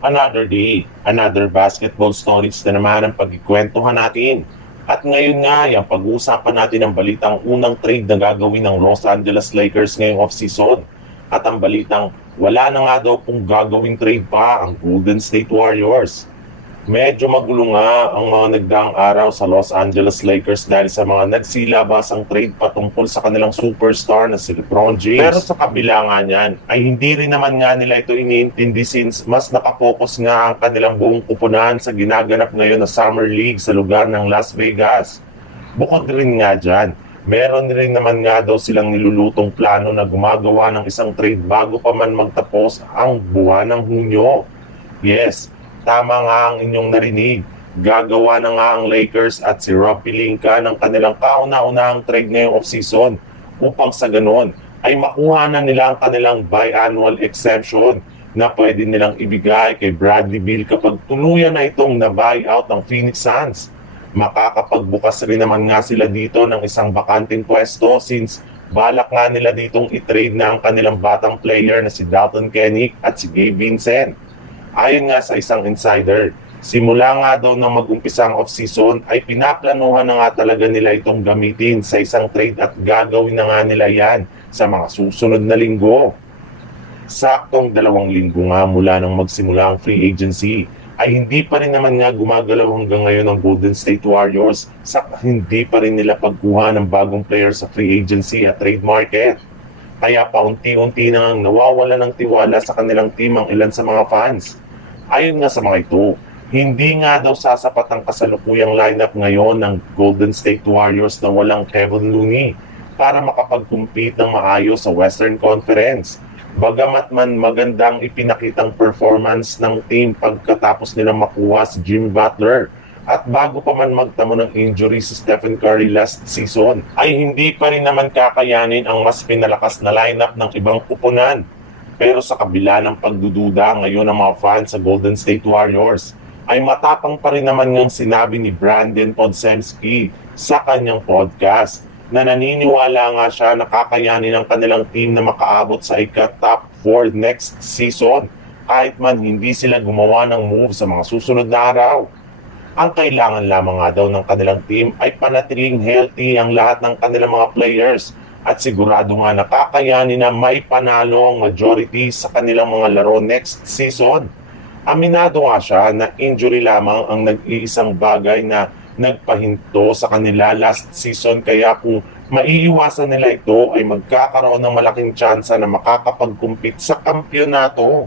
Another day, another basketball stories na naman ang pagkikwentuhan natin. At ngayon nga, yung pag-uusapan natin ang balitang unang trade na gagawin ng Los Angeles Lakers ngayong off-season. At ang balitang wala na nga daw pong gagawing trade pa ang Golden State Warriors. Medyo magulo nga ang mga nagdaang araw sa Los Angeles Lakers dahil sa mga nagsilabasang trade patungkol sa kanilang superstar na si LeBron James. Pero sa kabila nga niyan, ay hindi rin naman nga nila ito iniintindi since mas nakapokus nga ang kanilang buong kupunan sa ginaganap ngayon na Summer League sa lugar ng Las Vegas. Bukod rin nga dyan, meron rin naman nga daw silang nilulutong plano na gumagawa ng isang trade bago pa man magtapos ang buwan ng Hunyo. Yes, tama nga ang inyong narinig. Gagawa na nga ang Lakers at si Rob Pelinka ng kanilang kauna-unahang trade ngayong off-season upang sa ganon ay makuha na nila ang kanilang biannual exemption na pwede nilang ibigay kay Bradley Beal kapag tuluyan na itong na-buyout ng Phoenix Suns. Makakapagbukas rin naman nga sila dito ng isang bakanting pwesto since balak nga nila ditong i-trade na ang kanilang batang player na si Dalton Kennick at si Gabe Vincent. Ayon nga sa isang insider, simula nga daw na mag-umpisa ang off-season ay pinaplanuhan na nga talaga nila itong gamitin sa isang trade at gagawin na nga nila yan sa mga susunod na linggo. Saktong 2 linggo nga mula nang magsimula ang free agency ay hindi pa rin naman nga gumagalaw hanggang ngayon ang Golden State Warriors sa hindi pa rin nila pagkuha ng bagong player sa free agency at trade market. Kaya paunti-unti nang nawawala ng tiwala sa kanilang team ang ilan sa mga fans. Ayon nga sa mga ito, hindi nga daw sasapat ang kasalukuyang lineup ngayon ng Golden State Warriors na walang Kevin Looney para makapag-compete ng maayos sa Western Conference. Bagamat man magandang ipinakitang performance ng team pagkatapos nilang makuha si Jimmy Butler at bago pa man magtamo ng injury si Stephen Curry last season, ay hindi pa rin naman kakayanin ang mas pinalakas na lineup ng ibang kupunan. Pero sa kabila ng pagdududa ngayon ng mga fans sa Golden State Warriors, ay matapang pa rin naman ngang sinabi ni Brandon Podsemski sa kanyang podcast na naniniwala nga siya na kakayanin ng kanilang team na makaabot sa ika-top 4 next season kahit man hindi sila gumawa ng move sa mga susunod na araw. Ang kailangan lamang nga daw ng kanilang team ay panatiling healthy ang lahat ng kanilang mga players at sigurado nga nakakayanin na may panalo ang majority sa kanilang mga laro next season. Aminado nga siya na injury lamang ang nag-iisang bagay na nagpahinto sa kanila last season kaya kung maiiwasan nila ito ay magkakaroon ng malaking tsansa na makakapag-compete sa kampyonato.